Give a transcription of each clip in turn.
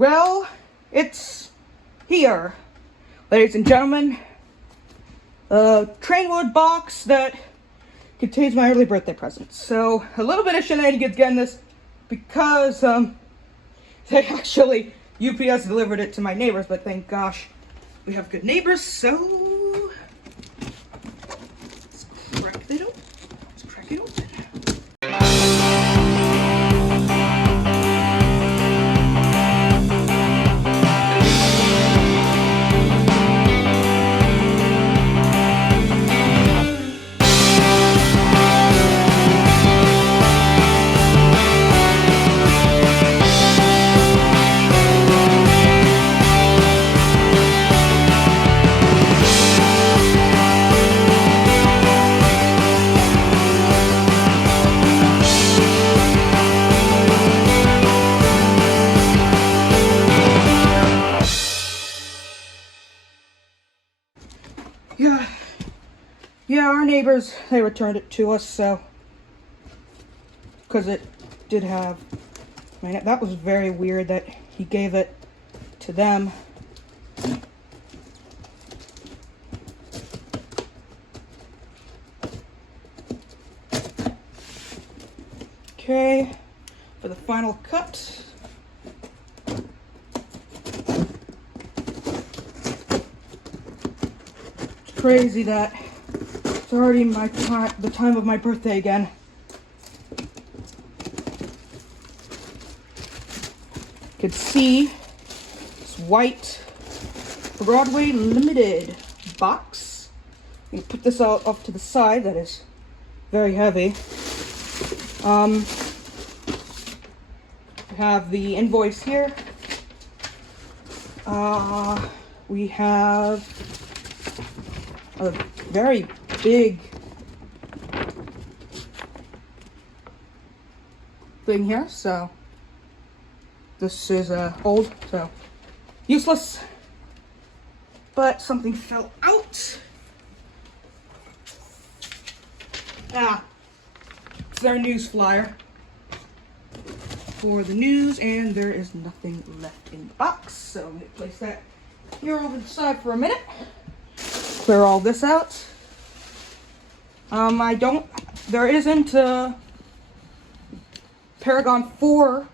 Well, it's here, ladies and gentlemen. A Trainworld box that contains my early birthday present. So, a little bit of shenanigans getting this because, they actually, UPS delivered it to my neighbors, but thank gosh, we have good neighbors, so let's crack it open. Let's crack it open. Yeah, our neighbors, they returned it to us, so, because it did have, I mean, that was very weird that he gave it to them. Okay, for the final cut. It's crazy that it's already the time of my birthday again. You can see this white Broadway Limited box. I'm gonna put this out off to the side. That is very heavy. We have the invoice here. We have a very big thing here, so this is old, so useless, but something fell out. It's their news flyer for the news, and there is nothing left in the box, so I'm going to place that here over the side for a minute. Clear all this out. There isn't a Paragon 4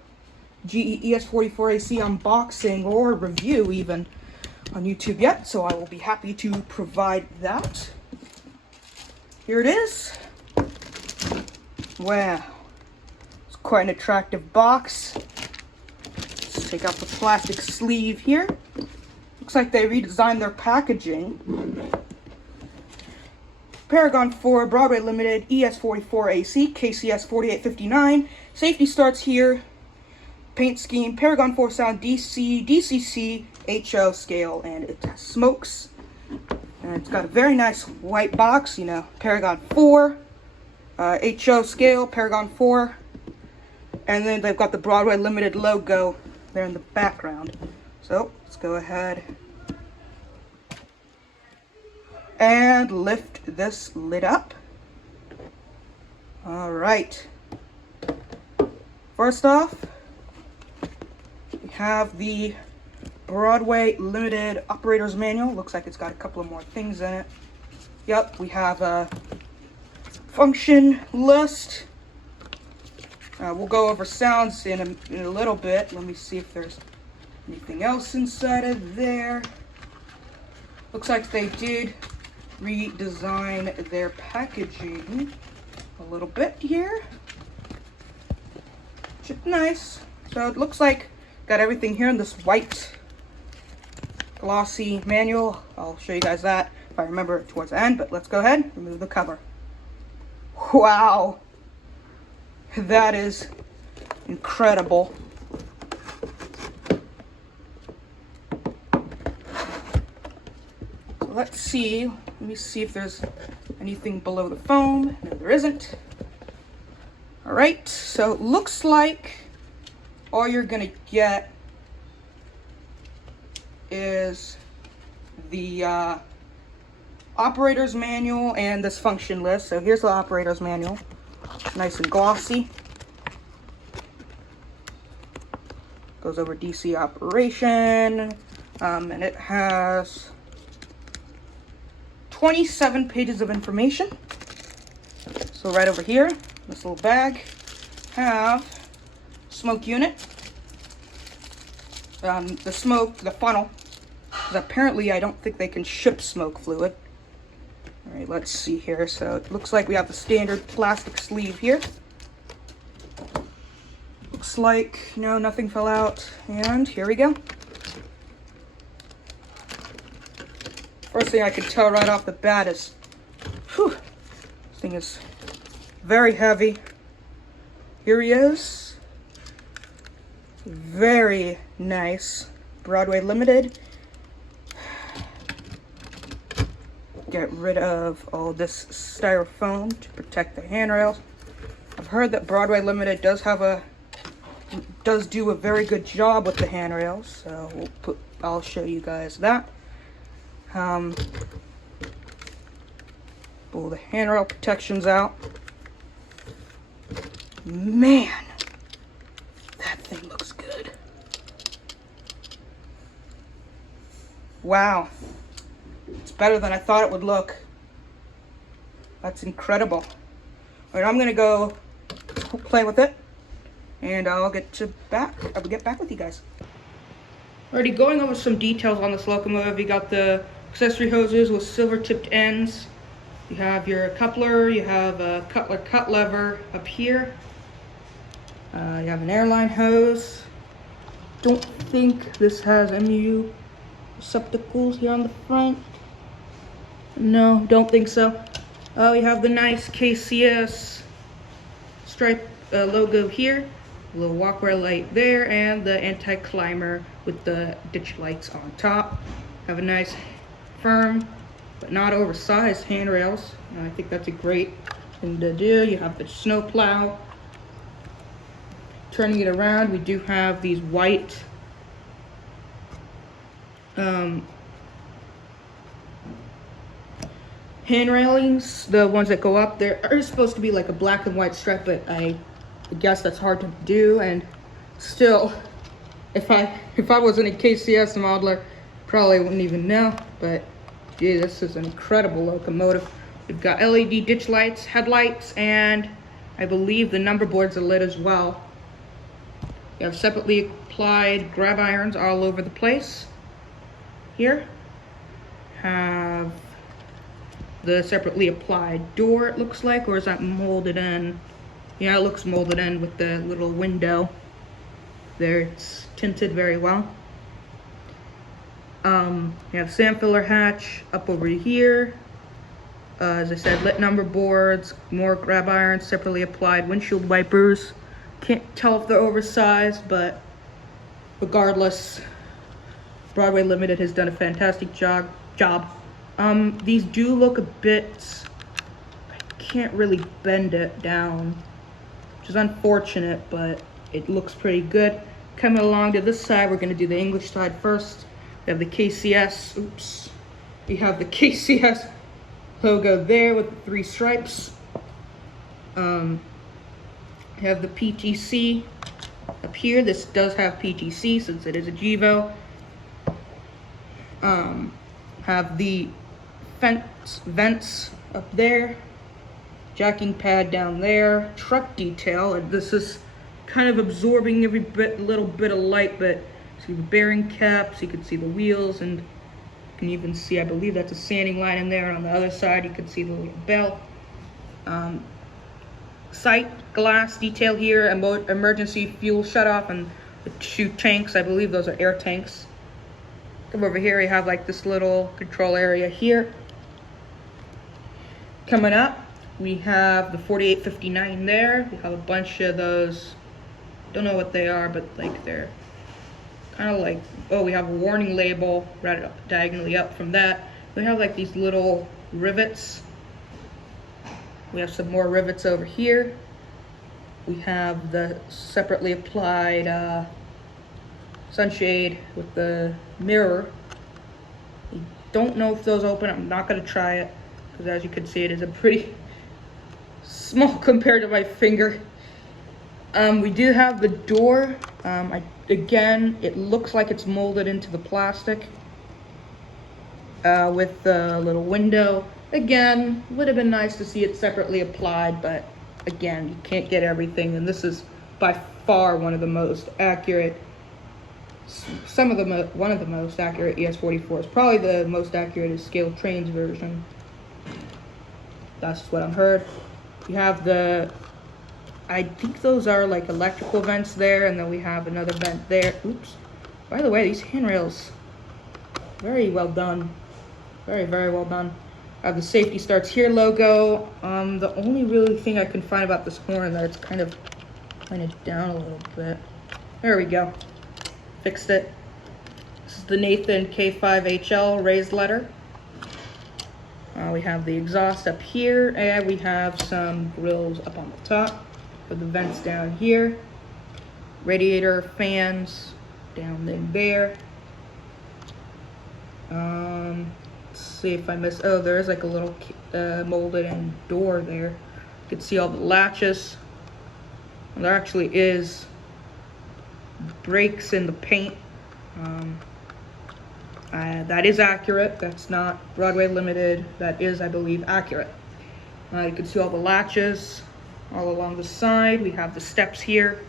GE ES44AC unboxing or review even on YouTube yet, so I will be happy to provide that. Here it is. Wow, it's quite an attractive box. Let's take out the plastic sleeve here. Looks like they redesigned their packaging. Paragon 4, Broadway Limited, ES44AC, KCS 4859, Safety Starts Here, paint scheme, Paragon 4 sound, DC, DCC, HO scale, and it has smokes. And it's got a very nice white box, you know, Paragon 4, HO scale, Paragon 4, and then they've got the Broadway Limited logo there in the background. So, let's go ahead and lift this lid up. All right. First off, we have the Broadway Limited Operator's Manual. Looks like it's got a couple of more things in it. Yep, we have a function list. We'll go over sounds in a little bit. Let me see if there's anything else inside of there. Looks like they did redesign their packaging a little bit here. Which is nice. So it looks like got everything here in this white glossy manual. I'll show you guys that if I remember towards the end, but let's go ahead and remove the cover. Wow, that is incredible. So let's see. Let me see if there's anything below the foam. No, there isn't. All right, so it looks like all you're gonna get is the operator's manual and this function list. So here's the operator's manual, nice and glossy. Goes over DC operation, and it has 27 pages of information. So right over here, this little bag, have smoke unit. The funnel, because apparently I don't think they can ship smoke fluid. All right, let's see here. So it looks like we have the standard plastic sleeve here. Looks like, no, nothing fell out. And here we go. First thing I can tell right off the bat is, whew, this thing is very heavy. Here he is. Very nice. Broadway Limited. Get rid of all this styrofoam to protect the handrails. I've heard that Broadway Limited does do a very good job with the handrails, so I'll show you guys that. Pull the handrail protections out. Man, that thing looks good. Wow, it's better than I thought it would look. That's incredible. All right, I'm gonna go play with it, and I'll get back with you guys. Already going over some details on this locomotive. You got the accessory hoses with silver tipped ends. You have your coupler, you have a coupler cut lever up here. You have an airline hose. Don't think this has MU receptacles here on the front. No, don't think so. Oh, you have the nice KCS stripe logo here. A little walkway light there, and the anti-climber with the ditch lights on top. Have a nice firm but not oversized handrails. I think that's a great thing to do. You have the snow plow. Turning it around, we do have these white hand railings, the ones that go up. There are supposed to be like a black and white stripe, but I guess that's hard to do. And still, if I wasn't a KCS modeler, probably wouldn't even know. But gee, this is an incredible locomotive. We've got LED ditch lights, headlights, and I believe the number boards are lit as well. You have separately applied grab irons all over the place. Here, have the separately applied door, it looks like, or is that molded in? Yeah, it looks molded in with the little window there. It's tinted very well. You have sand filler hatch up over here. As I said, lit number boards, more grab irons, separately applied windshield wipers. Can't tell if they're oversized, but regardless, Broadway Limited has done a fantastic job. These do look a bit, I can't really bend it down, which is unfortunate, but it looks pretty good. Coming along to this side, we're going to do the English side first. We have the KCS, we have the KCS logo there with the 3 stripes. We have the PTC up here. This does have PTC since it is a GEVO. Have the vents up there, jacking pad down there, truck detail, and this is kind of absorbing every little bit of light, but see the bearing caps, you can see the wheels, and you can even see, I believe that's a sanding line in there, and on the other side you can see the little bell. Sight glass detail here, emergency fuel shutoff, and the 2 tanks, I believe those are air tanks. Come over here, we have like this little control area here. Coming up, we have the 4859 there. We have a bunch of those, don't know what they are, but like they're kind of like, oh, we have a warning label right up diagonally up from that. We have like these little rivets. We have some more rivets over here. We have the separately applied sunshade with the mirror. I don't know if those open. I'm not going to try it because, as you can see, it is a pretty small compared to my finger. We do have the door. I again, it looks like it's molded into the plastic with the little window. Again, would have been nice to see it separately applied, but again, you can't get everything, and this is by far one of the most accurate, one of the most accurate ES44s. Probably the most accurate is Scale Train's version. That's what I've heard. You have the, I think those are like electrical vents there, and then we have another vent there. Oops. By the way, these handrails, very well done. Very, very well done. I have the Safety Starts Here logo. The only really thing I can find about this horn that it's kind of pointed down a little bit. There we go. Fixed it. This is the Nathan K5HL raised letter. We have the exhaust up here, and we have some grills up on the top with the vents down here. Radiator fans down in there. Let's see if I missed. Oh, there is like a little molded in door there. You can see all the latches. And there actually is breaks in the paint. That is accurate. That's not Broadway Limited. That is, I believe, accurate. You can see all the latches all along the side. We have the steps here.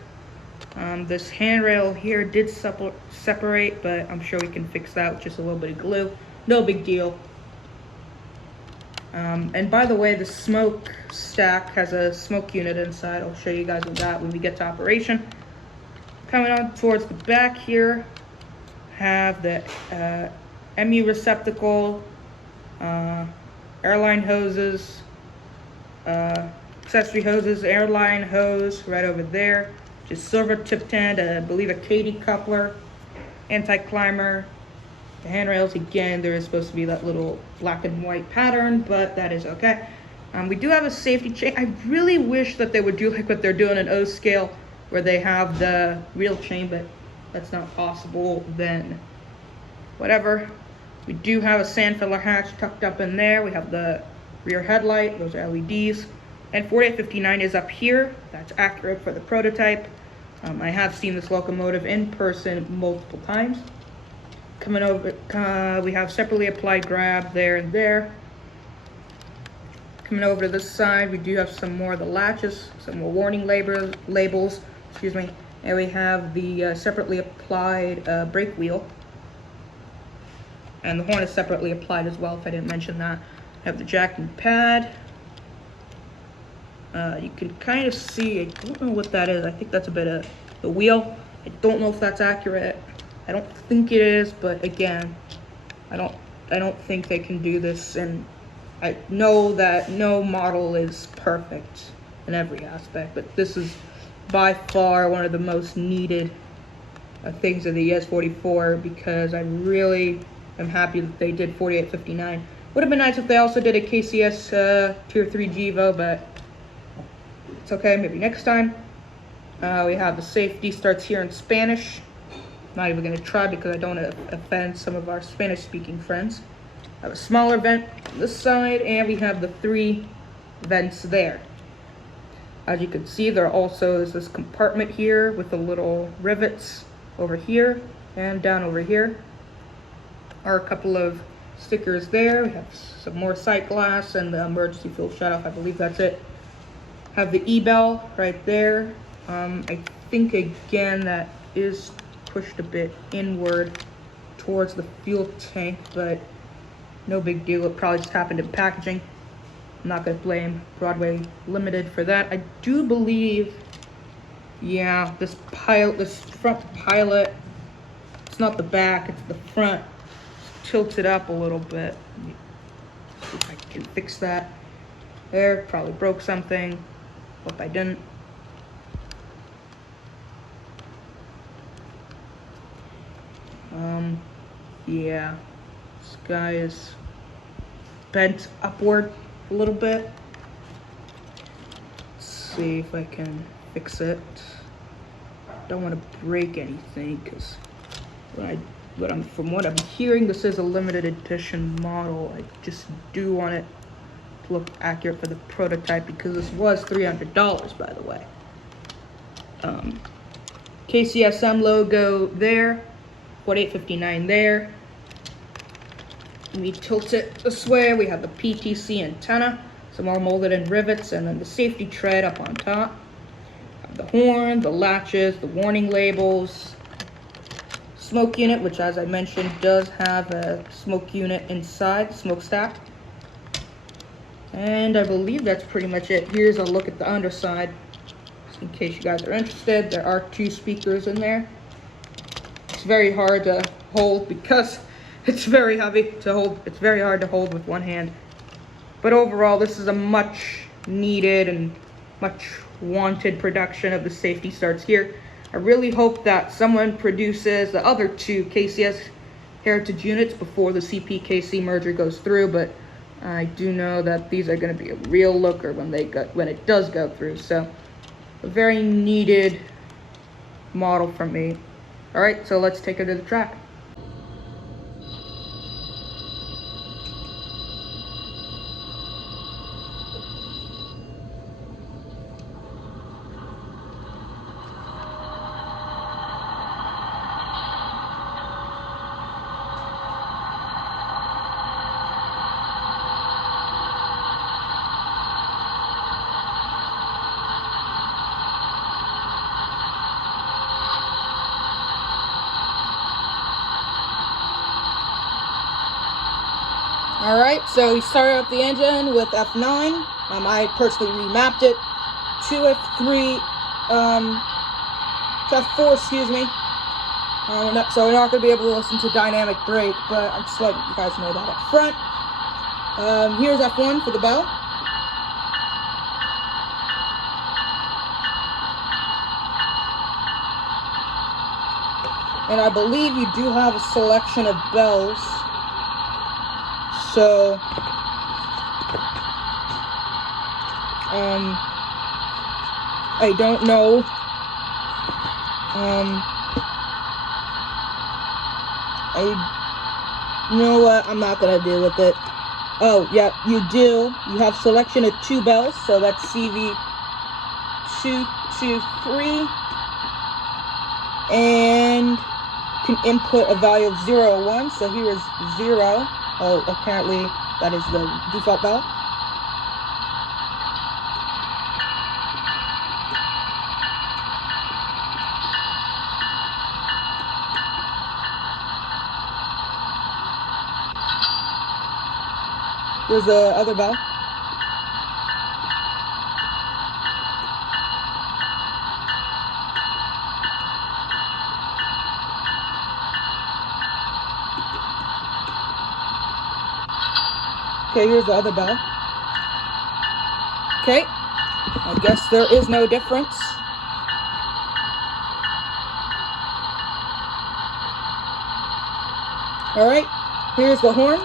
This handrail here did separate, but I'm sure we can fix that with just a little bit of glue. No big deal. And by the way, the smoke stack has a smoke unit inside. I'll show you guys with that when we get to operation. Coming on towards the back here, have the MU receptacle, airline hoses, accessory hoses, airline hose right over there. Just silver tip end, I believe a Katy coupler, anti-climber. The handrails, again, there is supposed to be that little black and white pattern, but that is okay. We do have a safety chain. I really wish that they would do like what they're doing in O scale, where they have the real chain, but that's not possible. Then whatever. We do have a sand filler hatch tucked up in there. We have the rear headlight, those are LEDs. And 4859 is up here. That's accurate for the prototype. I have seen this locomotive in person multiple times. Coming over, we have separately applied grab there and there. Coming over to this side, we do have some more of the latches, some more warning labels, excuse me. And we have the separately applied brake wheel. And the horn is separately applied as well, if I didn't mention that. I have the jacking pad. You can kind of see, I don't know what that is. I think that's a bit of the wheel. I don't know if that's accurate. I don't think it is, but again, I don't think they can do this, and I know that no model is perfect in every aspect, but this is by far one of the most needed things of the ES44, because I really am happy that they did 4859. Would have been nice if they also did a KCS Tier 3 GEVO, but it's okay, maybe next time. We have the Safety Starts Here in Spanish. Not even going to try because I don't want to offend some of our Spanish-speaking friends. I have a smaller vent on this side, and we have the 3 vents there. As you can see, there also is this compartment here with the little rivets over here and down over here. Are a couple of stickers there. We have some more sight glass and the emergency fuel shutoff. I believe that's it. Have the E-bell right there. I think again that is pushed a bit inward towards the fuel tank, but no big deal. It probably just happened in packaging. I'm not going to blame Broadway Limited for that. I do believe, yeah, this front pilot, it's not the back, it's the front. It's tilted up a little bit. See if I can fix that. There, probably broke something. Hope I didn't. Yeah, this guy is bent upward a little bit. Let's see if I can fix it. Don't want to break anything, because from what I'm hearing, this is a limited edition model. I just do want it to look accurate for the prototype, because this was $300, by the way. KCSM logo there, 4859 there. We tilt it this way, we have the PTC antenna, some more molded in rivets, and then the safety tread up on top. The horn, the latches, the warning labels, smoke unit, which as I mentioned does have a smoke unit inside, smokestack. And I believe that's pretty much it. Here's a look at the underside, just in case you guys are interested. There are 2 speakers in there. It's very hard to hold because it's very heavy to hold. It's very hard to hold with one hand. But overall, this is a much needed and much wanted production of the Safety Starts Here. I really hope that someone produces the other 2 KCS Heritage units before the CPKC merger goes through, but I do know that these are going to be a real looker when it does go through. So, a very needed model from me. All right, so let's take it to the track. Alright, so we started up the engine with F9. I personally remapped it to F3, to F4, excuse me. So we're not going to be able to listen to dynamic brake, but I'm just letting you guys know that up front. Here's F1 for the bell. And I believe you do have a selection of bells. So, I don't know, you know what, I'm not gonna deal with it. Oh, yeah, you do. You have selection of 2 bells, so that's CV223, and you can input a value of 0 or 1, so here is 0. Oh, apparently that is the default bell. Here's the other bell. Okay, here's the other bell. Okay, I guess there is no difference. Alright, here's the horn.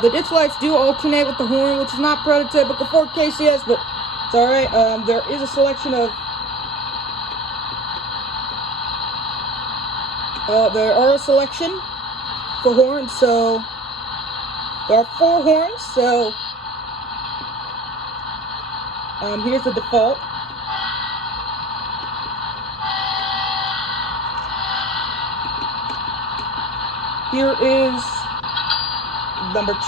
The ditch lights do alternate with the horn, which is not prototypical for KCS, but it's alright. There is a selection of... there are a selection for horns, so... There are 4 horns, so... here's the default. Here is... number 2.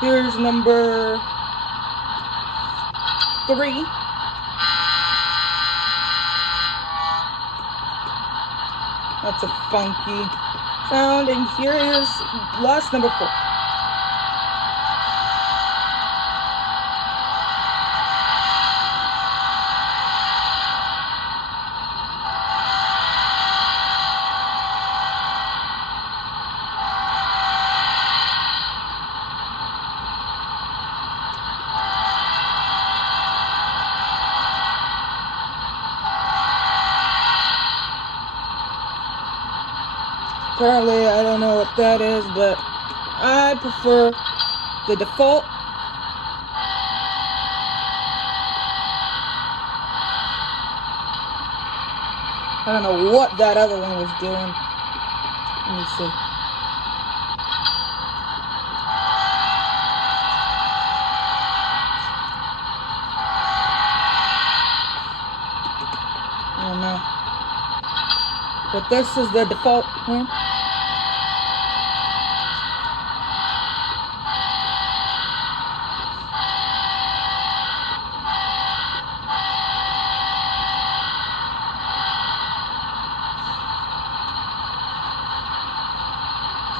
Here's number 3. That's a funky sound. And here is last number 4. Apparently, I don't know what that is, but I prefer the default. I don't know what that other one was doing. Let me see. I don't know. But this is the default one.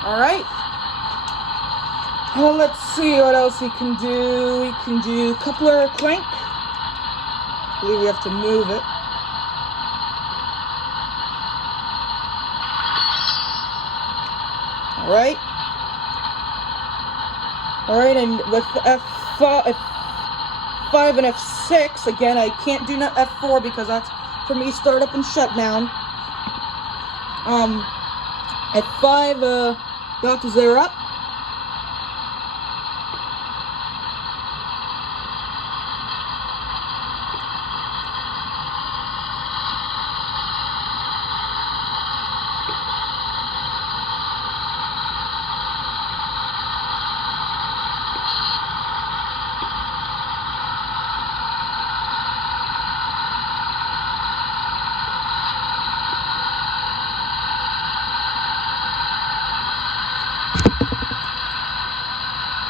Alright. Well, let's see what else we can do. We can do coupler crank. I believe we have to move it. Alright. Alright, and with F5 and F6, again, I can't do F4 because that's for me startup and shutdown. F5, doctors are up.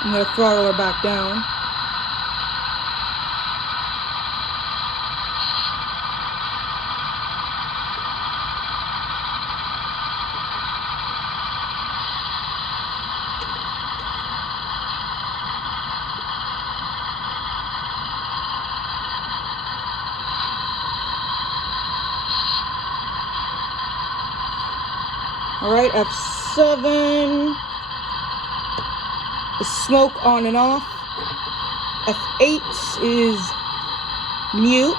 I'm going to throttle her back down. Alright, F7 is smoke on and off. F8 is mute.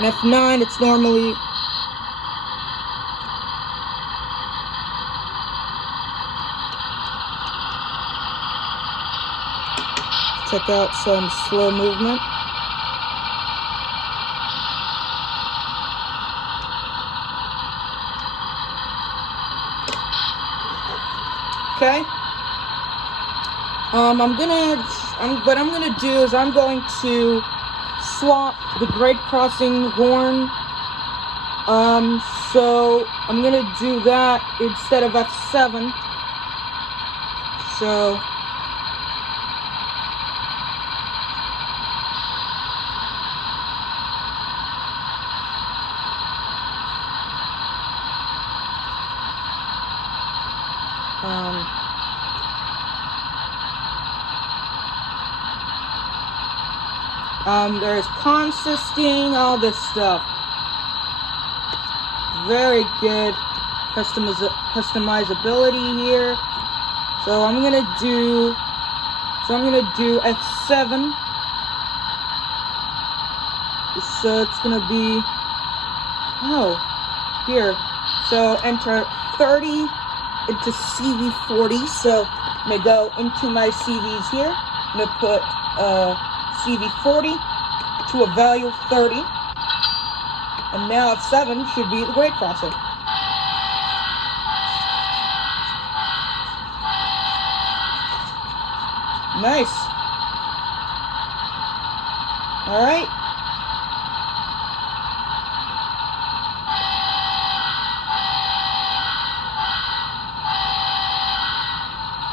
And F9, it's normally check out some slow movement. Okay. What I'm gonna do is I'm going to swap the grade crossing horn. So I'm gonna do that instead of F7. So there's consisting, all this stuff. Very good customizability here. So I'm gonna do F7. So it's gonna be here. So enter 30 into CV40. So I'm gonna go into my CVs here. I'm gonna put CV40 to a value of 30. And now F7 should be the grade crossing. Nice. Alright.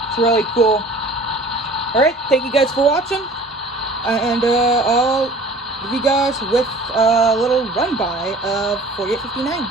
It's really cool. Alright, thank you guys for watching. And I'll leave you guys with a little run by of 4859.